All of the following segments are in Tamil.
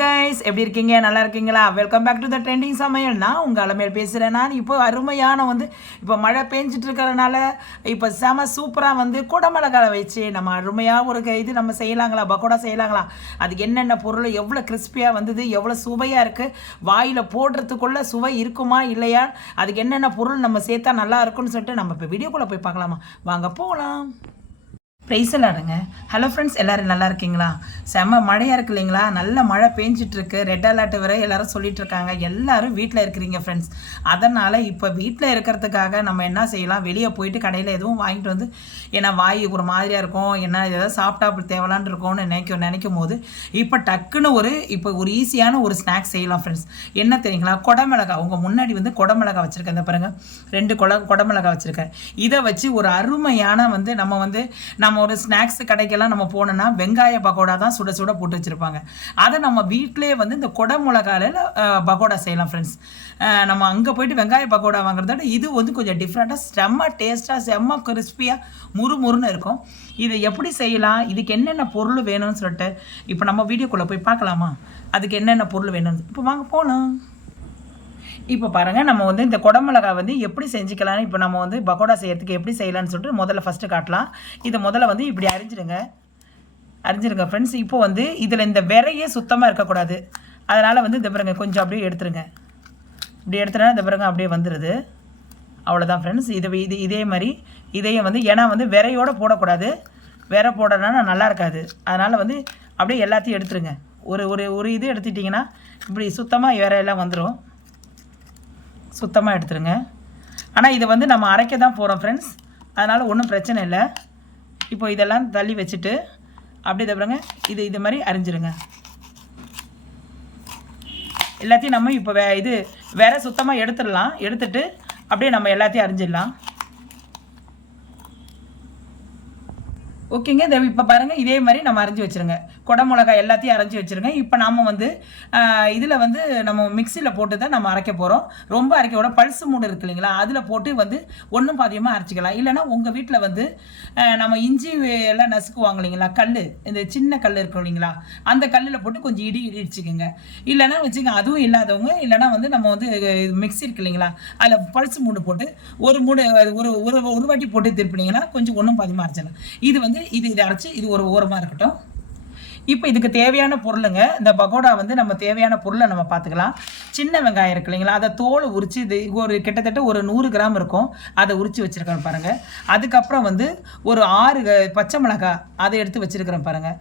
கைஸ் எப்படி இருக்கீங்க? நல்லா இருக்கீங்களா? Welcome back to the trending சமையல். நான் உங்கள் அலமேல் பேசுகிறேன். நான் இப்போ அருமையான இப்போ மழை பெஞ்சிட்டு இருக்கிறனால இப்போ செம சூப்பராக குடமிளகாய் வச்சு நம்ம அருமையாக இது நம்ம செய்யலாங்களா, பக்கோடா செய்யலாங்களா, அதுக்கு என்னென்ன பொருள், எவ்வளோ கிறிஸ்பியாக வந்தது, எவ்வளோ சுவையாக இருக்குது, வாயில் போடுறதுக்குள்ளே சுவை இருக்குமா இல்லையா, அதுக்கு என்னென்ன பொருள் நம்ம சேர்த்தா நல்லா இருக்குன்னு சொல்லிட்டு நம்ம இப்போ வீடியோக்குள்ளே போய் பார்க்கலாமா? வாங்க போகலாம். ப்ரைஸலாடுங்க. ஹலோ ஃப்ரெண்ட்ஸ், எல்லோரும் நல்லா இருக்கீங்களா? செம்ம மழையாக இருக்கு இல்லைங்களா? நல்ல மழை பெஞ்சிட்ருக்கு. ரெட் அலர்ட் வரை எல்லோரும் சொல்லிட்டு இருக்காங்க. எல்லோரும் வீட்டில் இருக்கிறீங்க ஃப்ரெண்ட்ஸ். அதனால் இப்போ வீட்டில் இருக்கிறதுக்காக நம்ம என்ன செய்யலாம், வெளியே போயிட்டு கடையில் எதுவும் வாங்கிட்டு ஏன்னா வாய் ஒரு மாதிரியாக இருக்கும், என்ன ஏதாவது சாப்பிட்டா அப்படி தேவலான்னு இருக்கும்னு நினைக்கும் போது இப்போ டக்குன்னு இப்போ ஒரு ஈஸியான ஒரு ஸ்நாக்ஸ் செய்யலாம் ஃப்ரெண்ட்ஸ். என்ன தெரியுங்களா? குடமிளகாய். உங்கள் முன்னாடி குடமிளகாய் வச்சுருக்கேன். இந்த பாருங்கள், 2 குடமிளகாய் வச்சுருக்கேன். இதை வச்சு ஒரு அருமையான நம்ம ஒரு ஸ்நாக்ஸ் கடைக்கெல்லாம் நம்ம போனோம்னா வெங்காய பக்கோடா தான் சுட சுட போட்டு வச்சுருப்பாங்க. அதை நம்ம வீட்டிலே இந்த குடமிளகாயில் பக்கோடா செய்யலாம் ஃப்ரெண்ட்ஸ். நம்ம அங்கே போயிட்டு வெங்காய பக்கோடா வாங்குறத விட இது கொஞ்சம் டிஃப்ரெண்ட்டாக செம்ம டேஸ்ட்டாக செம்ம கிறிஸ்பியாக முறுமுறுன்னு இருக்கும். இதை எப்படி செய்யலாம், இதுக்கு என்னென்ன பொருள் வேணும்னு சொல்லிட்டு இப்போ நம்ம வீடியோக்குள்ளே போய் பார்க்கலாமா? அதுக்கு என்னென்ன பொருள் வேணும்னு இப்போ வாங்க போகலாம். இப்போ பாருங்கள், நம்ம இந்த குடமிளகாய் எப்படி செஞ்சுக்கலான்னு இப்போ நம்ம பக்கோடா செய்யறதுக்கு எப்படி செய்யலான்னு சொல்லிட்டு முதல்ல ஃபஸ்ட்டு காட்டலாம். இதை முதல்ல இப்படி அரிஞ்சிருங்க ஃப்ரெண்ட்ஸ். இப்போ இதில் இந்த விரையே சுத்தமாக இருக்கக்கூடாது. அதனால் இந்த பாருங்க கொஞ்சம் அப்படியே எடுத்துருங்க. இப்படி எடுத்துனா இந்த பாருங்க அப்படியே வந்துடுது. அவ்வளோதான் ஃப்ரெண்ட்ஸ். இதே மாதிரி இதையும் ஏன்னா விரையோடு போடக்கூடாது. விரை போடணும்னா நல்லா இருக்காது. அதனால் அப்படியே எல்லாத்தையும் எடுத்துருங்க. ஒரு இது எடுத்துட்டிங்கன்னா இப்படி சுத்தமாக விரையெல்லாம் வந்துடும். சுத்தமாக எடுத்துருங்க. ஆனால் இதை நம்ம அரைக்க தான் போகிறோம் ஃப்ரெண்ட்ஸ். அதனால் ஒன்றும் பிரச்சனை இல்லை. இப்போ இதெல்லாம் தள்ளி வச்சுட்டு அப்படி தப்புறங்க இது மாதிரி அரிஞ்சிருங்க. எல்லாத்தையும் நம்ம இப்போ வேற சுத்தமாக எடுத்துடலாம். எடுத்துட்டு அப்படியே நம்ம எல்லாத்தையும் அரிஞ்சிடலாம். ஓகேங்க. இப்போ பாருங்கள், இதே மாதிரி நம்ம அரைஞ்சி வச்சுருங்க. குடமிளகாய் எல்லாத்தையும் அரைஞ்சி வச்சுருங்க. இப்போ நாம் இதில் நம்ம மிக்சியில் போட்டு தான் நம்ம அரைக்க போகிறோம். ரொம்ப அரைக்க பல்ஸ் மூடு இருக்கு இல்லைங்களா, அதில் போட்டு ஒன்றும் பாதியமாக அரைச்சிக்கலாம். இல்லைனா உங்கள் வீட்டில் நம்ம இஞ்சி எல்லாம் நசுக்குவாங்க இல்லைங்களா, கல், இந்த சின்ன கல் இருக்கும் இல்லைங்களா, அந்த கல்லில் போட்டு கொஞ்சம் இடிச்சுக்கோங்க. இல்லைன்னா வச்சுக்கோங்க. அதுவும் இல்லாதவங்க இல்லைனா நம்ம மிக்சி இருக்கு இல்லைங்களா, அதில் பல்ஸ் மூடு போட்டு ஒரு மூடு ஒரு வாட்டி போட்டு திருப்பினீங்கன்னா கொஞ்சம் ஒன்றும் பாதியமாக அரைச்சிடலாம். இதை அரைச்சி இது ஒரு ஓரமாக இருக்கட்டும். இப்போ இதுக்கு தேவையான பொருளுங்க, இந்த பக்கோடா நம்ம தேவையான பொருளை நம்ம பார்த்துக்கலாம். சின்ன வெங்காயம் இருக்கு இல்லைங்களா, அதை தோல் உரித்து இது கிட்டத்தட்ட ஒரு 100 கிராம் இருக்கும். அதை உரித்து வச்சுருக்கேன் பாருங்கள். அதுக்கப்புறம் ஒரு 6 பச்சை மிளகாய் அதை எடுத்து வச்சுருக்கிறேன் பாருங்கள்.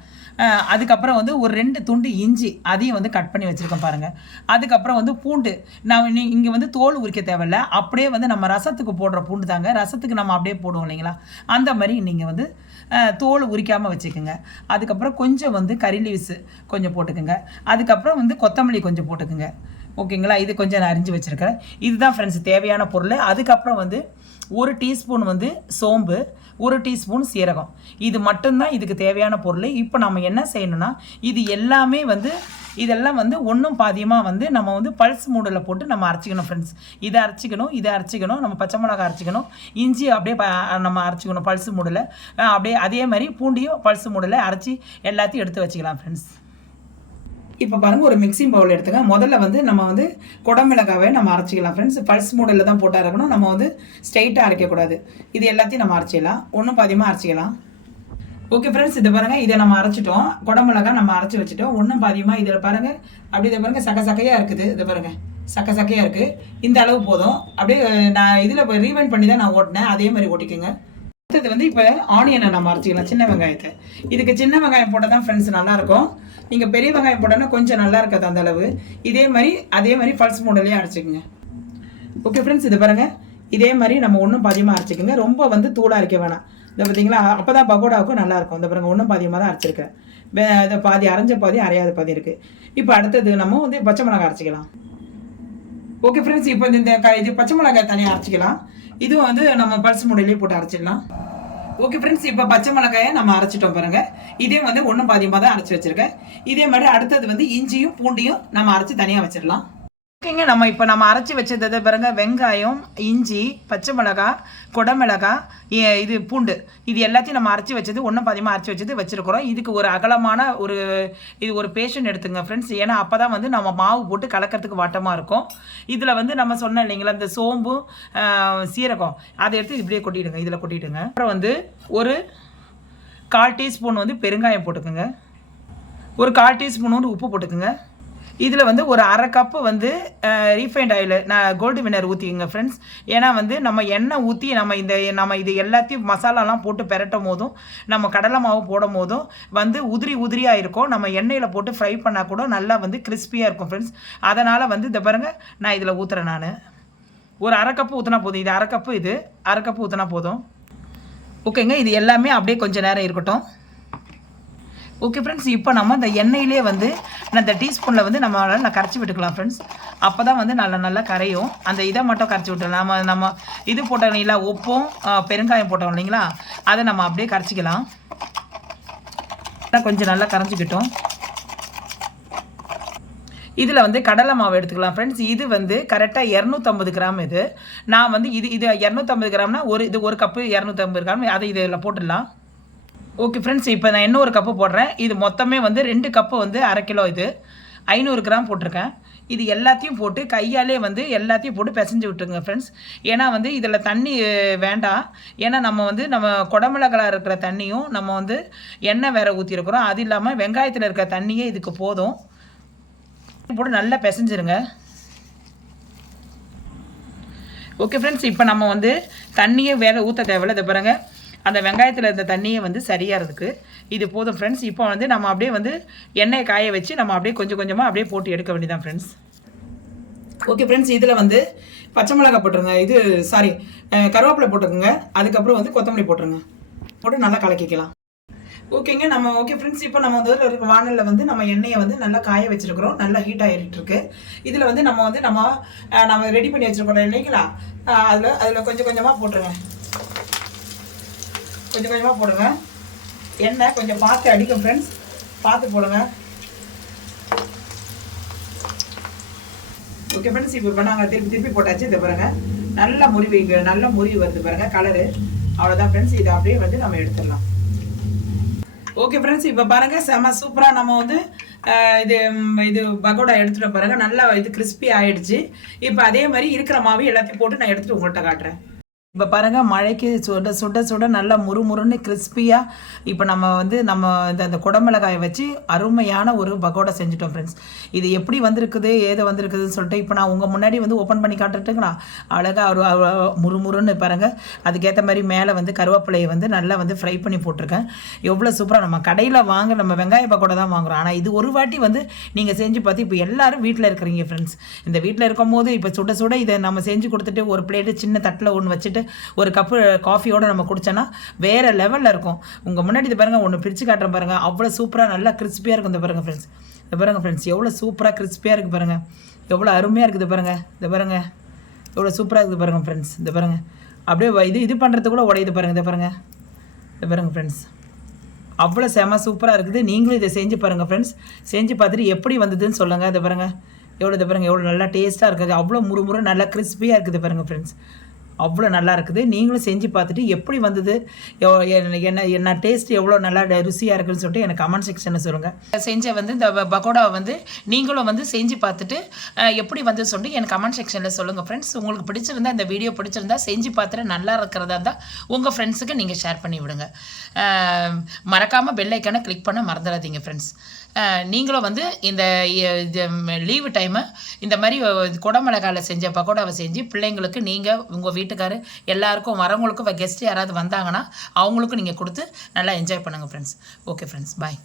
அதுக்கப்புறம் ஒரு 2 துண்டு இஞ்சி அதையும் கட் பண்ணி வச்சுருக்கேன் பாருங்கள். அதுக்கப்புறம் பூண்டு. நான் இங்கே தோல் உரிக்க தேவையில்ல, அப்படியே நம்ம ரசத்துக்கு போடுற பூண்டு தாங்க. ரசத்துக்கு நம்ம அப்படியே போடுவோம் இல்லைங்களா, அந்த மாதிரி நீங்கள் தோல் உரிக்காமல் வச்சுக்கோங்க. அதுக்கப்புறம் கொஞ்சம் கறி லீவ்ஸு கொஞ்சம் போட்டுக்கோங்க. அதுக்கப்புறம் கொத்தமல்லி கொஞ்சம் போட்டுக்கோங்க. ஓகேங்களா, இது கொஞ்சம் நான் அரிஞ்சு வச்சுருக்கேன். இதுதான் ஃப்ரெண்ட்ஸ் தேவையான பொருள். அதுக்கப்புறம் 1 டீஸ்பூன் சோம்பு, 1 டீஸ்பூன் சீரகம். இது மட்டும்தான் இதுக்கு தேவையான பொருள். இப்போ நம்ம என்ன செய்யணும்னா, இது எல்லாமே இதெல்லாம் ஒன்றும் பாதியமாக நம்ம பல்ஸ் மூடில் போட்டு நம்ம அரைச்சிக்கணும் ஃப்ரெண்ட்ஸ். இதை அரைச்சிக்கணும். நம்ம பச்சை மிளகாய் அரைச்சிக்கணும். இஞ்சி அப்படியே நம்ம அரைச்சிக்கணும் பல்ஸ் மூடில். அப்படியே அதே மாதிரி பூண்டியும் பல்ஸ் மூடில் அரைச்சி எல்லாத்தையும் எடுத்து வச்சுக்கலாம் ஃப்ரெண்ட்ஸ். இப்போ பாருங்கள், ஒரு மிக்சிங் பவுல் எடுத்துங்க. முதல்ல நம்ம குடமிளகாவை நம்ம அரைச்சிக்கலாம் ஃப்ரெண்ட்ஸ். பல்ஸ் மூடில் தான் போட்டால் இருக்கணும். நம்ம ஸ்ட்ரெயிட்டாக அரைக்கக்கூடாது. இது எல்லாத்தையும் நம்ம அரைச்சிக்கலாம், ஒன்றும் பாதியமாக அரைச்சிக்கலாம். ஓகே ஃப்ரெண்ட்ஸ், இதை பாருங்கள், இதை நம்ம அரைச்சிட்டோம். குடமிளகாய் நம்ம அரைச்சி வச்சுட்டோம். ஒன்றும் பாதியமாக இதில் பாருங்கள், அப்படி இதை பாருங்கள் சக்கையாக இருக்குது. இதை பாருங்கள் சக்கையாக இருக்குது. இந்த அளவு போதும். அப்படியே நான் இதில் ரீவைண்ட் பண்ணி தான் நான் ஓட்டினேன், அதே மாதிரி ஓட்டிக்கோங்க. அடுத்தது இப்போ ஆனியனை நம்ம அரைச்சிக்கலாம், சின்ன வெங்காயத்தை. இதுக்கு சின்ன வெங்காயம் போட்டால் தான் ஃப்ரெண்ட்ஸ் நல்லாயிருக்கும். நீங்கள் பெரிய வெங்காயம் போட்டோன்னா கொஞ்சம் நல்லா இருக்காது அந்த அளவு. அதே மாதிரி பல்ஸ் மூடலையே அரைச்சிக்கோங்க. ஓகே ஃப்ரெண்ட்ஸ், இது பாருங்கள், இதே மாதிரி நம்ம ஒன்றும் பாதியமாக அரைச்சிக்கோங்க. ரொம்ப தூளாக அரைக்க வேணாம். இதை பார்த்தீங்களா, அப்போ தான் பக்கோடாவுக்கும் நல்லாயிருக்கும். இந்த பாருங்கள், ஒன்றும் பாதியமாக தான் அரைச்சிருக்கேன். இதை பாதி அரைஞ்ச பாதி அரையாத பாதி இருக்குது. இப்போ அடுத்தது நம்ம பச்சை மிளகாய் அரைச்சிக்கலாம். ஓகே ஃப்ரெண்ட்ஸ், இப்போ இது பச்சை மிளகாய் தனியாக அரைச்சிக்கலாம். இதுவும் நம்ம பல்ஸ் மூடையிலேயே போட்டு அரைச்சிடலாம். ஓகே ஃப்ரெண்ட்ஸ், இப்போ பச்சை மிளகாயை நம்ம அரைச்சிட்டோம் பாருங்கள். இதே ஒன்றும் பாதியமாக தான் அரைச்சி வச்சுருக்கேன். இதே மாதிரி அடுத்தது இஞ்சியும் பூண்டியும் நம்ம அரைச்சி தனியாக வச்சிடலாம். ஓகேங்க. இப்போ நம்ம அரைச்சி வச்சது பாருங்க, வெங்காயம், இஞ்சி, பச்சை மிளகாய், குடமிளகாய், இது பூண்டு, இது எல்லாத்தையும் நம்ம அரைச்சி வச்சது ஒன்றும் பாதியமாக அரைச்சி வச்சது வச்சுருக்கிறோம். இதுக்கு ஒரு அகலமான இது ஒரு பேஷன் எடுத்துங்க ஃப்ரெண்ட்ஸ். ஏன்னா அப்போ தான் வந்து நம்ம மாவு போட்டு கலக்கிறதுக்கு வாட்டமாக இருக்கும். இதில் வந்து நம்ம சொன்னோம் இல்லைங்களா, இந்த சோம்பு, சீரகம், அதை எடுத்து இப்படியே கொட்டிவிடுங்க. இதில் கொட்டிவிடுங்க. அப்புறம் வந்து ஒரு 1/4 டீஸ்பூன் வந்து பெருங்காயம் போட்டுக்கோங்க. ஒரு 1/4 டீஸ்பூன் உப்பு போட்டுக்கோங்க. இதில் வந்து ஒரு 1/2 கப்பு வந்து ரீஃபைண்ட் ஆயில், நான் கோல்டு வினர் ஊற்றிங்க ஃப்ரெண்ட்ஸ். ஏன்னா வந்து நம்ம எண்ணெய் ஊற்றி நம்ம இது எல்லாத்தையும் மசாலாலாம் போட்டு பெரட்டும் போதும், நம்ம கடலை மாவு போடும் போதும் வந்து உதிரியாக இருக்கும். நம்ம எண்ணெயில் போட்டு ஃப்ரை பண்ணால் கூட நல்லா வந்து கிறிஸ்பியாக இருக்கும் ஃப்ரெண்ட்ஸ். அதனால் வந்து இதை பாருங்கள், நான் இதில் ஊற்றுறேன். நான் ஒரு 1/2 கப்பு ஊற்றினா போதும். இது 1/2 கப்பு, இது 1/2 கப்பு ஊற்றினா போதும். ஓகேங்க. இது எல்லாமே அப்படியே கொஞ்சம் நேரம் இருக்கட்டும். Okay friends. இப்போ நம்ம இந்த எண்ணெயிலே வந்து இந்த டீஸ்பூனில் வந்து நான் கரைச்சி விட்டுக்கலாம் ஃப்ரெண்ட்ஸ். அப்போ தான் வந்து நல்லா கரையும். அந்த இதை மட்டும் கரைச்சி விட்டுலாம். நம்ம இது போட்டோம் இல்லைங்களா, உப்பும் பெருங்காயம் போட்டோம் இல்லைங்களா, அதை நம்ம அப்படியே கரைச்சிக்கலாம். கொஞ்சம் நல்லா கரைச்சிக்கிட்டோம். இதில் வந்து கடலை மாவு எடுத்துக்கலாம் ஃப்ரெண்ட்ஸ். இது வந்து கரெக்டாக 250 கிராம். இது நான் வந்து இது 250 கிராம்னா ஒரு கப்பு 250 கிராம். அதை இதில் போட்டுடலாம். Okay friends. இப்போ நான் இன்னும் ஒரு கப்பு போடுறேன். இது மொத்தமே வந்து 2 கப்பு வந்து 1/2 கிலோ. இது 500 கிராம் போட்டிருக்கேன். இது எல்லாத்தையும் போட்டு கையாலே வந்து எல்லாத்தையும் போட்டு பிசைஞ்சு விட்டுருங்க ஃப்ரெண்ட்ஸ். ஏன்னா வந்து இதில் தண்ணி வேண்டாம். ஏன்னா நம்ம குடமிளகாய் இருக்கிற தண்ணியும் நம்ம வந்து எண்ணெய் வேறு ஊற்றிருக்கிறோம். அது இல்லாமல் வெங்காயத்தில் இருக்கிற தண்ணியே இதுக்கு போதும். போட்டு நல்லா பிசைஞ்சிருங்க. Okay friends. இப்போ நம்ம வந்து தண்ணியே வேறு ஊற்ற தேவையில்லை. இதை பாருங்க, அந்த வெங்காயத்தில் இருந்த தண்ணியை வந்து சரியாக இருக்குது. இது போதும் ஃப்ரெண்ட்ஸ். இப்போ வந்து நம்ம அப்படியே வந்து எண்ணெயை காய வச்சு நம்ம அப்படியே கொஞ்சம் கொஞ்சமாக அப்படியே போட்டு எடுக்க வேண்டியதான் ஃப்ரெண்ட்ஸ். Okay friends. இதில் வந்து பச்சை மிளகாய் போட்டுருங்க. கருவேப்பிலை போட்டுருங்க. அதுக்கப்புறம் வந்து கொத்தமல்லி போட்டுருங்க. போட்டு நல்லா கலக்கிக்கலாம். ஓகேங்க. Okay friends. இப்போ நம்ம வந்து ஒரு வானலில் வந்து நம்ம எண்ணெயை வந்து நல்லா காய வச்சுருக்கிறோம். நல்லா ஹீட் ஆகிட்டு இருக்கு. இதில் வந்து நம்ம ரெடி பண்ணி வச்சுருக்கோம் இல்லைங்களா, அதில் கொஞ்சம் கொஞ்சமாக போட்டுருங்க. கொஞ்சம் கொஞ்சமாக போடுங்க. எண்ணெய் கொஞ்சம் பார்த்து அடிக்கும் ஃப்ரெண்ட்ஸ், பார்த்து போடுங்க. Okay friends. இப்போ நாங்கள் திருப்பி போட்டாச்சு. இதை பாருங்கள், நல்லா முறிவு வருது பாருங்கள் கலரு. அவ்வளோதான் ஃப்ரெண்ட்ஸ். இதை அப்படியே வந்து நம்ம எடுத்துடலாம். Okay friends. இப்போ பாருங்கள், செம சூப்பராக நம்ம வந்து இது பகோடா எடுத்துகிட்டு பாருங்கள். நல்லா இது கிறிஸ்பி ஆகிடுச்சு. இப்போ அதே மாதிரி இருக்கிற மாவு எல்லாத்தையும் போட்டு நான் எடுத்துகிட்டு உங்கள்கிட்ட காட்டுறேன். இப்போ பாருங்கள், மழைக்கு சுட நல்லா முறுமுறுன்னு கிறிஸ்பியாக இப்போ நம்ம வந்து இந்த குடமிளகாயை வச்சு அருமையான ஒரு பகோடா செஞ்சுட்டோம் ஃப்ரெண்ட்ஸ். இது எப்படி வந்திருக்குது, ஏது வந்திருக்குதுன்னு சொல்லிட்டு இப்போ நான் உங்கள் முன்னாடி வந்து ஓப்பன் பண்ணி காட்டுட்டுங்களா. அழகாக முறுமுறுன்னு பாருங்கள். அதுக்கேற்ற மாதிரி மேலே வந்து கருவேப்பிலையை வந்து நல்லா வந்து ஃப்ரை பண்ணி போட்டிருக்கேன். எவ்வளோ சூப்பராக. நம்ம கடையில் நம்ம வெங்காய பகோடா தான் வாங்குகிறோம். ஆனால் இது ஒரு வாட்டி வந்து நீங்கள் செஞ்சு பார்த்து இப்போ எல்லோரும் வீட்டில் இருக்கிறீங்க ஃப்ரெண்ட்ஸ். இந்த வீட்டில் இருக்கும் போது இப்போ சுட இதை நம்ம செஞ்சு கொடுத்துட்டு ஒரு பிளேட்டு சின்ன தட்டில் ஒன்று வச்சுட்டு ஒரு கப்பு காஃபியோடு நம்ம குடிச்சோன்னா வேறு லெவலில் இருக்கும். உங்கள் முன்னாடி இது பாருங்கள், ஒன்று பிரித்து காட்டுறேன் பாருங்கள். அவ்வளோ சூப்பராக நல்லா கிறிஸ்பியாக இருக்கும். இந்த பாருங்கள் ஃப்ரெண்ட்ஸ், இந்த பாருங்கள் ஃப்ரெண்ட்ஸ், எவ்வளோ சூப்பராக கிறிஸ்பியாக இருக்குது பாருங்கள். எவ்வளோ அருமையாக இருக்குது பாருங்கள். இந்த பாருங்கள், எவ்வளோ சூப்பராக இருக்குது பாருங்கள் ஃப்ரெண்ட்ஸ். இந்த பாருங்கள், அப்படியே இது பண்ணுறது கூட உடையுது பாருங்கள். இந்த பாருங்கள், இந்த பாருங்கள் ஃப்ரெண்ட்ஸ், அவ்வளோ செம சூப்பராக இருக்குது. நீங்களும் இதை செஞ்சு பாருங்கள் ஃப்ரெண்ட்ஸ். செஞ்சு பார்த்துட்டு எப்படி வந்ததுன்னு சொல்லுங்கள். இதை பாருங்கள், இதை பாருங்கள், எவ்வளோ நல்லா டேஸ்ட்டாக இருக்குது. அவ்வளோ முறுமுறு நல்லா கிறிஸ்பியாக இருக்குது பாருங்கள் ஃப்ரெண்ட்ஸ். அவ்வளோ நல்லா இருக்குது. நீங்களும் செஞ்சு பார்த்துட்டு எப்படி வந்தது, என்ன டேஸ்ட் எவ்வளோ நல்லா ருசியாக இருக்குதுன்னு சொல்லிட்டு எனக்கு கமெண்ட் செக்ஷனில் சொல்லுங்கள். செஞ்ச வந்து இந்த பகோடாவை வந்து நீங்களும் வந்து செஞ்சு பார்த்துட்டு எப்படி வந்து சொல்லிட்டு எனக்கு கமெண்ட் செக்ஷனில் சொல்லுங்கள் ஃப்ரெண்ட்ஸ். உங்களுக்கு பிடிச்சிருந்தா, இந்த வீடியோ பிடிச்சிருந்தா, செஞ்சு பார்த்துட்டு நல்லா இருக்கிறதா இருந்தால் உங்கள் ஃப்ரெண்ட்ஸுக்கு நீங்கள் ஷேர் பண்ணி விடுங்க. மறக்காமல் பெல் ஐக்கானை கிளிக் பண்ண மறந்துடாதீங்க ஃப்ரெண்ட்ஸ். நீங்களும் வந்து இந்த லீவு டைமு இந்த மாதிரி குடமிளகாயில் செஞ்ச பக்கோடாவை செஞ்சு பிள்ளைங்களுக்கு, நீங்கள், உங்கள் வீட்டுக்காரர் எல்லாருக்கும், வரவங்களுக்கும், கெஸ்ட் யாராவது வந்தாங்கன்னா அவங்களுக்கும் நீங்கள் கொடுத்து நல்லா என்ஜாய் பண்ணுங்கள் ஃப்ரெண்ட்ஸ். ஓகே ஃப்ரெண்ட்ஸ், பாய்.